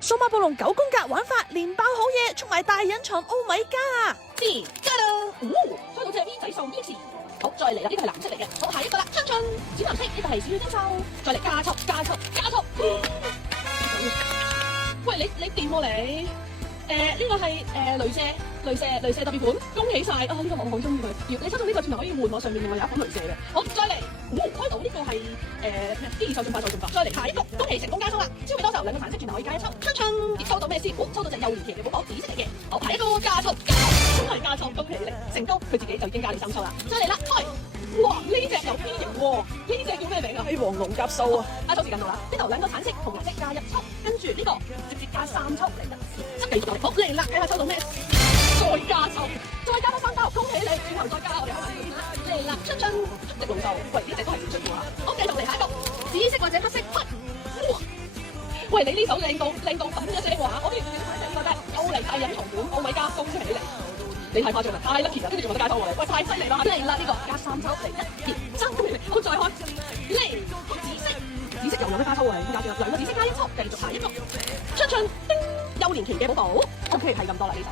數碼暴龍9宮格玩法連爆好嘢，出埋大隱藏奧米加。加啦！開到隻 V 仔獸 EX。好，再嚟啦！呢個係藍色嚟嘅。好，下一個啦，春春淺藍色，呢個係小小精獸。再嚟加速！喂，你掂喎你？呢個係雷射特別款，恭喜晒！啊，呢個我好中意佢。你抽中呢個轉頭可以換我上面另外有一款雷射嘅。好，再嚟，開到呢個係機器手進化。再嚟下一個，恭喜成功加速啦！超俾多就兩個橙色轉頭可以加一抽。春春，你抽到咩先？抽到隻幼年期嘅寶寶，紫色嚟嘅。好，下一個加速，真係加速，恭喜你成功！佢自己就已經加你3抽啦。再嚟啦，開！哇，呢隻有 P 型喎，呢隻叫咩名啊？係黃龍甲獸啊！加抽時間到啦，呢度兩個橙色同顏色加1抽，跟住呢個直接加3抽嚟啦，繼續落嚟，好嚟啦，睇下抽到咩？再加抽，再加多3包，恭喜你！轉頭再加，我哋開始嚟啦，春直龍獸，喂呢隻都係唔出喎。好，繼續嚟下一個紫色或者黑色，哇！喂你呢手靚到咁嘅聲話，我哋要睇睇呢個啫，又嚟大隱藏款奧米加，恭喜你！你太誇張啦，太 lucky 啦，跟住仲有得加抽喎你，喂太犀利啦！嚟啦呢個加3抽嚟1、2、3，恭喜你！好再開嚟，紫色又有得加抽喎你，加住啦，兩個紫色加1抽，繼續下一個春叮幼年期嘅寶寶，OK 係咁多啦呢手。